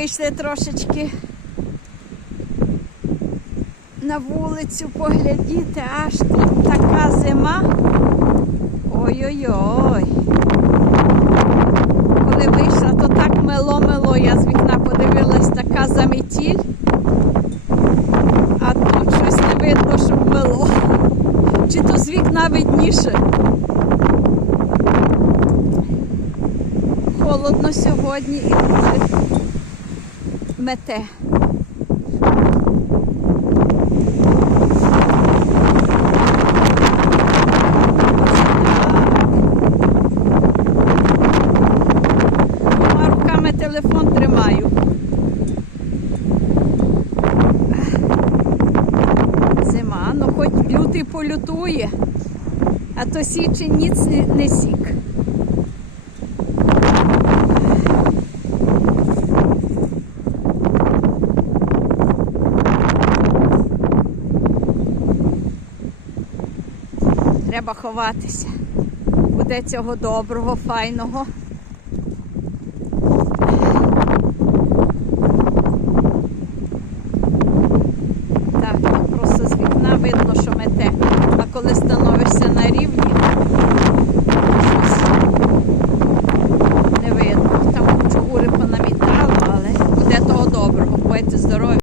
вийшли трошечки на вулицю поглядіти, аж тут така зима. Ой-ой-ой. Коли вийшла, то так мело-мело. Я з вікна подивилась, така заметіль. А тут щось не видно, щоб мело. Чи то з вікна видніше. Холодно сьогодні і мете. Двома руками телефон тримаю. Зима, ну хоч лютий полютує, а то січень ніц не, сік. Треба ховатися. Буде цього доброго, файного. Так, тут просто з вікна видно, що.